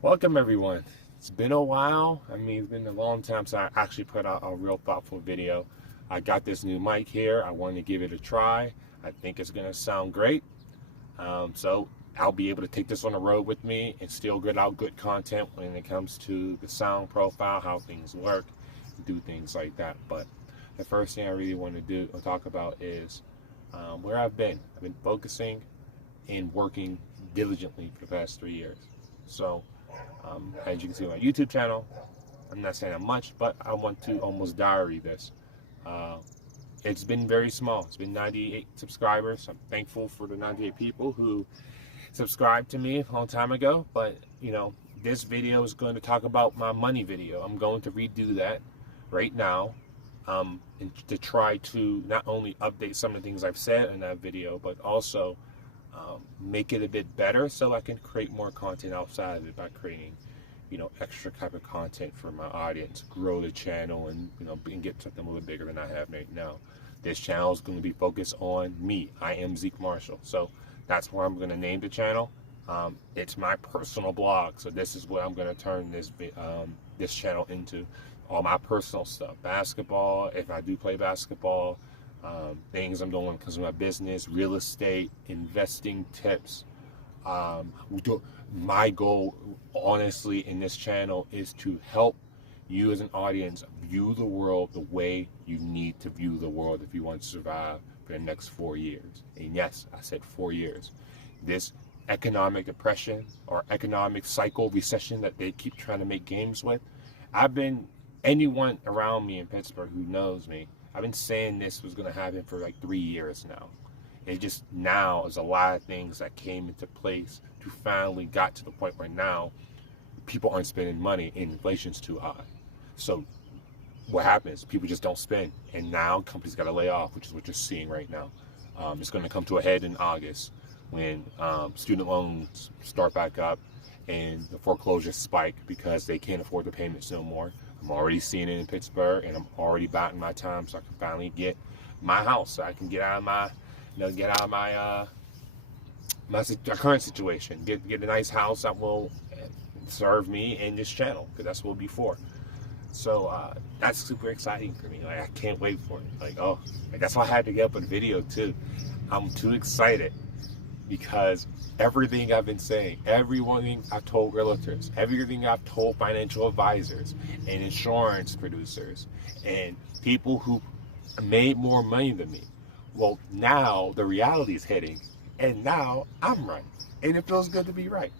Welcome everyone. It's been a while. It's been a long time since I actually put out a real thoughtful video. I got this new mic here. I wanted to give it a try. I think it's gonna sound great. So I'll be able to take this on the road with me and still get out good content when it comes to the sound profile, how things work, do things like that. But the first thing I really want to do or talk about is where I've been. I've been focusing and working diligently for the past 3 years. So as you can see on my YouTube channel, I'm not saying that much, but I want to almost diary this. It's been very small. It's been 98 subscribers. I'm thankful for the 98 people who subscribed to me a long time ago. But, this video is going to talk about my money video. I'm going to redo that right now and to try to not only update some of the things I've said in that video, but also make it a bit better so I can create more content outside of it by creating, extra type of content for my audience, grow the channel and, and get something a little bigger than I have right now. This channel is going to be focused on me. I am Zeke Marshall. So that's where I'm going to name the channel. It's my personal blog. So this is what I'm going to turn this channel into. All my personal stuff, basketball, if I do play basketball, things I'm doing because of my business, real estate, investing tips. My goal, honestly, in this channel is to help you as an audience view the world the way you need to view the world if you want to survive for the next 4 years. And yes, I said 4 years. This economic depression or economic cycle recession that they keep trying to make games with, anyone around me in Pittsburgh who knows me, I've been saying this was going to happen for like 3 years now. It just now is a lot of things that came into place to finally got to the point where now people aren't spending money and inflation's too high. So what happens? People just don't spend, and now companies got to lay off, which is what you're seeing right now. It's going to come to a head in August when student loans start back up and the foreclosures spike because they can't afford the payments no more. I'm already seeing it in Pittsburgh, and I'm already biding my time so I can finally get my house, so I can get out of my, my current situation, get a nice house that will serve me and this channel, because that's what it'll be for. So that's super exciting for me. Like, I can't wait for it. That's why I had to get up a video too. I'm too excited because everything I've been saying, everything I've told realtors, everything I've told financial advisors and insurance producers and people who made more money than me. Well, now the reality is hitting, and now I'm right. And it feels good to be right.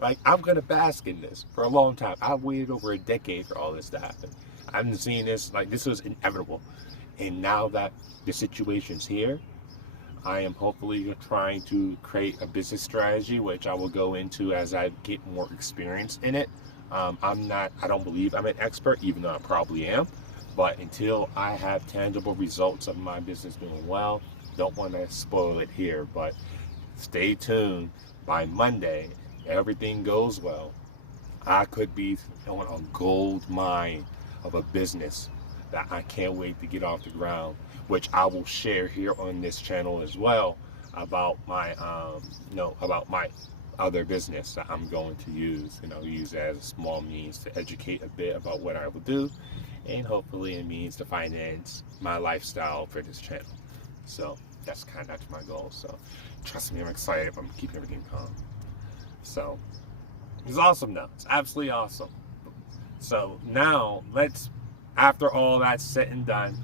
Like, I'm going to bask in this for a long time. I've waited over a decade for all this to happen. I've been seeing this, like, this was inevitable. And now that the situation's here, I am hopefully trying to create a business strategy, which I will go into as I get more experience in it. I don't believe I'm an expert, even though I probably am. But until I have tangible results of my business doing well, don't want to spoil it here. But stay tuned. By Monday, everything goes well, I could be on a gold mine of a business that I can't wait to get off the ground, which I will share here on this channel as well about my about my other business that I'm going to use as a small means to educate a bit about what I will do, and hopefully it means to finance my lifestyle for this channel. So that's my goal. So trust me, I'm excited. I'm keeping everything calm. So it's awesome now. It's absolutely awesome. So now after all that's said and done,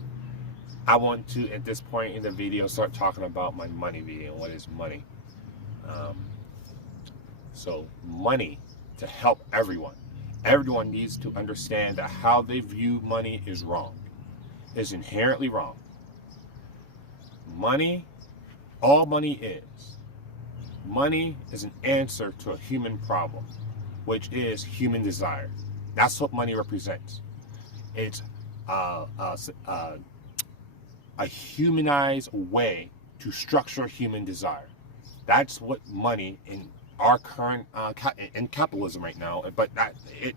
I want to, at this point in the video, start talking about my money video. What is money? So money, to help everyone. Everyone needs to understand that how they view money is wrong. It's inherently wrong. All money is an answer to a human problem, which is human desire. That's what money represents. It's a humanized way to structure human desire. That's what money in our current in capitalism right now, but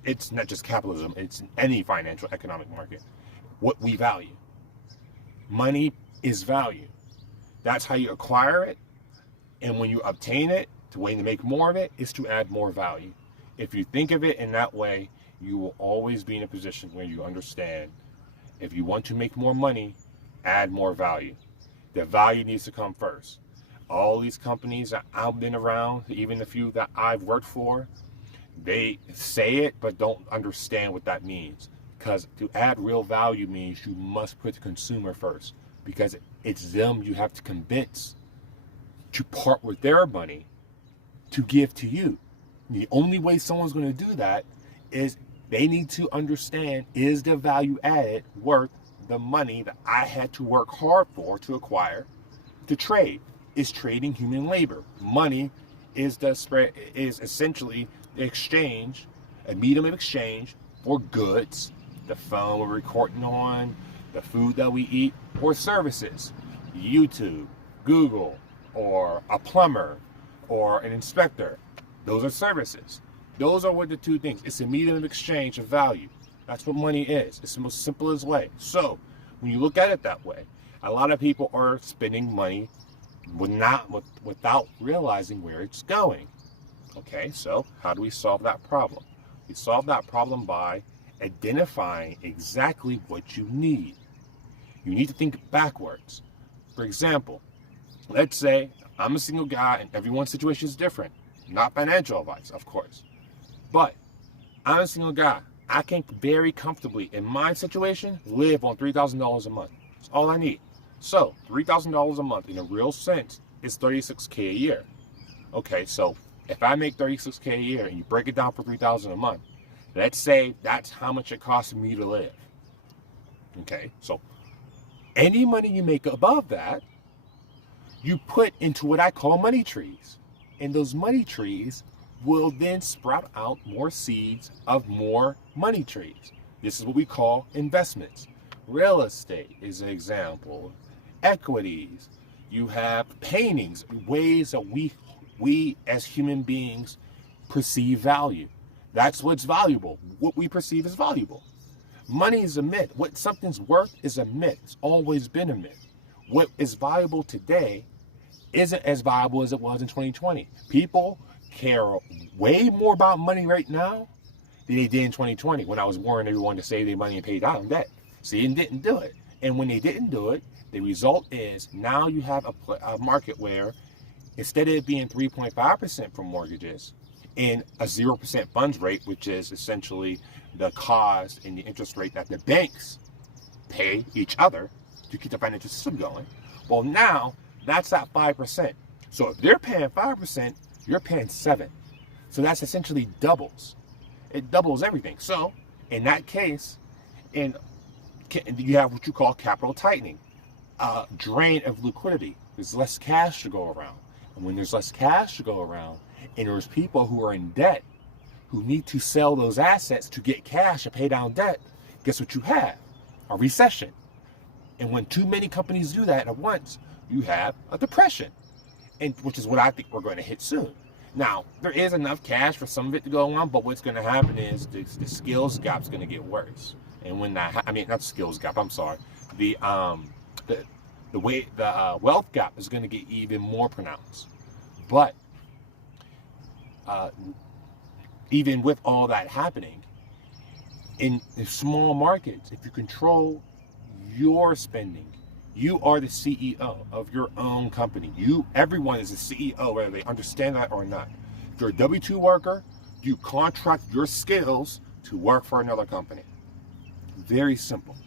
it's not just capitalism, it's in any financial economic market, what we value. Money is value. That's how you acquire it, and when you obtain it, the way to make more of it is to add more value. If you think of it in that way, you will always be in a position where you understand if you want to make more money, add more value. The value needs to come first. All these companies that I've been around, even the few that I've worked for, they say it but don't understand what that means. Because to add real value means you must put the consumer first. Because it's them you have to convince to part with their money to give to you. The only way someone's going to do that is they need to understand, is the value added worth the money that I had to work hard for to acquire, to trade? Is trading human labor. Money is essentially the exchange, a medium of exchange for goods, the phone we're recording on, the food that we eat, or services. YouTube, Google, or a plumber, or an inspector. Those are services. Those are what the two things. It's a medium of exchange of value. That's what money is. It's the most simplest way. So when you look at it that way, a lot of people are spending money without realizing where it's going. Okay, so how do we solve that problem? We solve that problem by identifying exactly what you need. You need to think backwards. For example, let's say I'm a single guy and everyone's situation is different. Not financial advice, of course. But I'm a single guy. I can very comfortably, in my situation, live on $3,000 a month. That's all I need. So $3,000 a month in a real sense is $36K a year. Okay, so if I make $36K a year and you break it down for $3,000 a month, let's say that's how much it costs me to live. Okay, so any money you make above that, you put into what I call money trees. And those money trees will then sprout out more seeds of more money trees. This is what we call investments. Real estate is an example. Equities. You have paintings, ways that we as human beings perceive value. That's what's valuable. What we perceive as valuable. Money is a myth. What something's worth is a myth. It's always been a myth. What is valuable today isn't as valuable as it was in 2020. People care way more about money right now than they did in 2020 when I was warning everyone to save their money and pay down debt. See, and didn't do it. And when they didn't do it, the result is now you have a market where instead of it being 3.5% for mortgages and a 0% funds rate, which is essentially the cost and the interest rate that the banks pay each other to keep the financial system going, well, now that's at 5%. So if they're paying 5%, you're paying 7%. So that's essentially doubles. It doubles everything. So in that case, you have what you call capital tightening, drain of liquidity. There's less cash to go around. And when there's less cash to go around, and there's people who are in debt, who need to sell those assets to get cash and pay down debt, guess what you have? A recession. And when too many companies do that at once, you have a depression, and which is what I think we're going to hit soon. Now, there is enough cash for some of it to go on, but what's going to happen is the skills gap's going to get worse. And when that, not skills gap, I'm sorry, the wealth gap is going to get even more pronounced. But even with all that happening, in small markets, if you control your spending, you are the CEO of your own company. Everyone is a CEO, whether they understand that or not. If you're a W-2 worker, you contract your skills to work for another company. Very simple.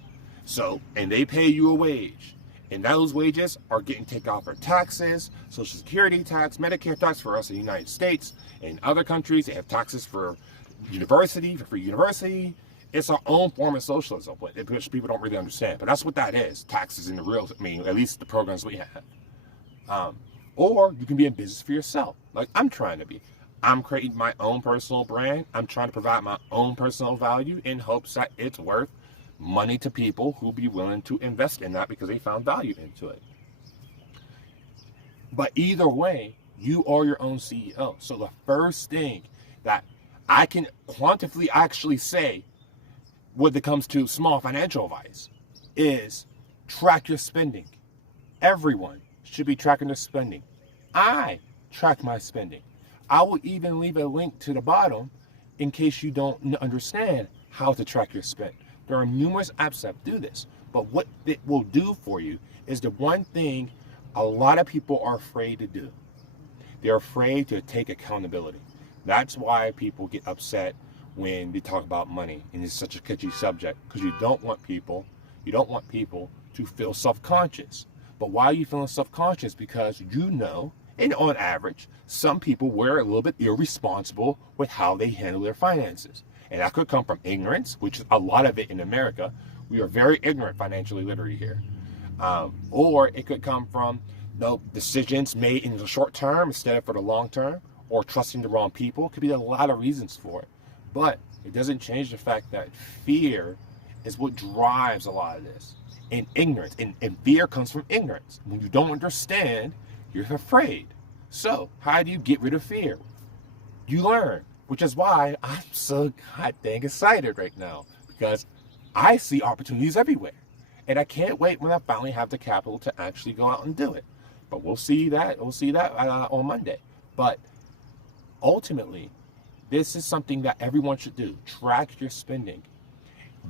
So, and they pay you a wage. And those wages are getting taken off for taxes, Social Security tax, Medicare tax for us in the United States. In other countries, they have taxes for university, for free university. It's our own form of socialism, which people don't really understand. But that's what that is. Taxes in the real, at least the programs we have. Or you can be in business for yourself, like I'm trying to be. I'm creating my own personal brand. I'm trying to provide my own personal value in hopes that it's worth money to people who be willing to invest in that because they found value into it. But either way, you are your own CEO. So the first thing that I can quantifiably actually say when it comes to small financial advice is track your spending. Everyone should be tracking their spending. I track my spending. I will even leave a link to the bottom in case you don't understand how to track your spend. There are numerous apps that do this, but what it will do for you is the one thing a lot of people are afraid to do. They're afraid to take accountability. That's why people get upset when they talk about money and it's such a catchy subject, because you don't want people to feel self-conscious. But why are you feeling self-conscious? Because you know, and on average, some people were a little bit irresponsible with how they handle their finances. And that could come from ignorance, which is a lot of it in America. We are very ignorant financially literate here. Or it could come from decisions made in the short term instead of for the long term, or trusting the wrong people. It could be a lot of reasons for it. But it doesn't change the fact that fear is what drives a lot of this. And ignorance. And fear comes from ignorance. When you don't understand, you're afraid. So how do you get rid of fear? You learn. Which is why I'm so goddamn excited right now. Because I see opportunities everywhere. And I can't wait when I finally have the capital to actually go out and do it. But we'll see that on Monday. But ultimately, this is something that everyone should do. Track your spending.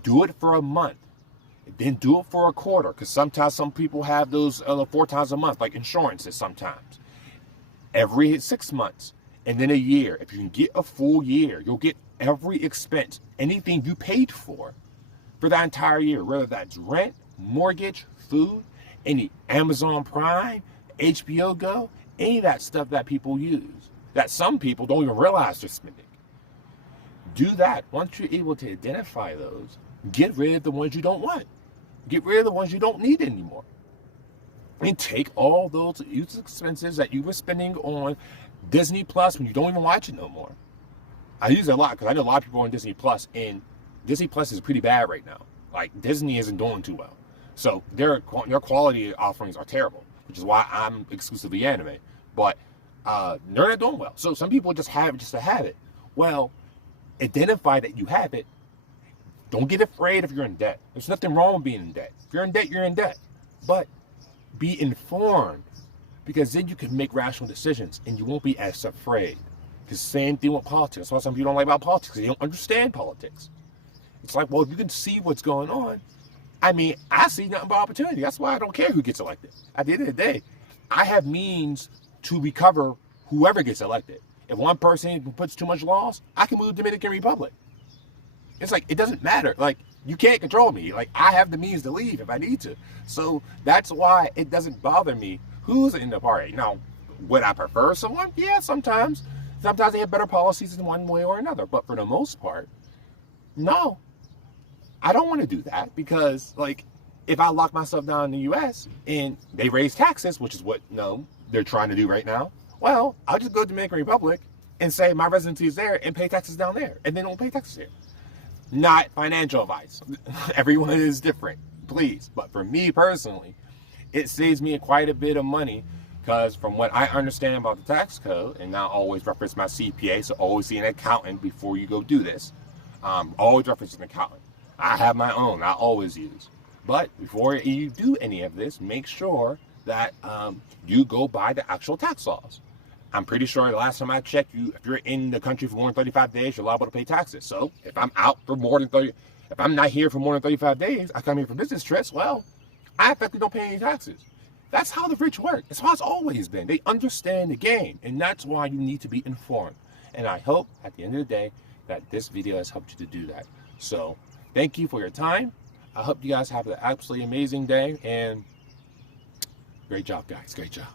Do it for a month. Then do it for a quarter. Because sometimes some people have those 4 times a month, like insurances sometimes. Every 6 months. And then a year. If you can get a full year, you'll get every expense, anything you paid for that entire year. Whether that's rent, mortgage, food, any Amazon Prime, HBO Go, any of that stuff that people use. That some people don't even realize they're spending. Do that. Once you're able to identify those, get rid of the ones you don't want. Get rid of the ones you don't need anymore. And take all those useless expenses that you were spending on Disney Plus when you don't even watch it no more. I use it a lot because I know a lot of people on Disney Plus, and Disney Plus is pretty bad right now. Like, Disney isn't doing too well. So their quality offerings are terrible, which is why I'm exclusively anime. But they're not doing well. So some people just have it just to have it. Well, identify that you have it. Don't get afraid if you're in debt. There's nothing wrong with being in debt. If you're in debt, you're in debt. But be informed, because then you can make rational decisions and you won't be as afraid. Because same thing with politics. That's why some people don't like about politics. They don't understand politics. It's like, well, if you can see what's going on, I mean, I see nothing but opportunity. That's why I don't care who gets elected. At the end of the day, I have means to recover whoever gets elected. If one person puts too much laws, I can move to Dominican Republic. It's like, it doesn't matter. Like, you can't control me. Like, I have the means to leave if I need to. So that's why it doesn't bother me who's in the party. Now, would I prefer someone? Yeah, sometimes. Sometimes they have better policies in one way or another. But for the most part, no. I don't want to do that because, like, if I lock myself down in the U.S. and they raise taxes, which is what, they're trying to do right now, well, I'll just go to Dominican Republic and say my residency is there and pay taxes down there. And then don't pay taxes here. Not financial advice. Everyone is different, please. But for me personally, it saves me quite a bit of money because from what I understand about the tax code, and now always reference my CPA, so always see an accountant before you go do this. Always reference an accountant. I have my own, I always use. But before you do any of this, make sure that you go by the actual tax laws. I'm pretty sure the last time I checked, if you're in the country for more than 35 days, you're liable to pay taxes. So if I'm out for more than if I'm not here for more than 35 days, I come here for business trips, well, I effectively don't pay any taxes. That's how the rich work. That's how it's always been. They understand the game, and that's why you need to be informed. And I hope at the end of the day that this video has helped you to do that. So thank you for your time. I hope you guys have an absolutely amazing day, and great job, guys. Great job.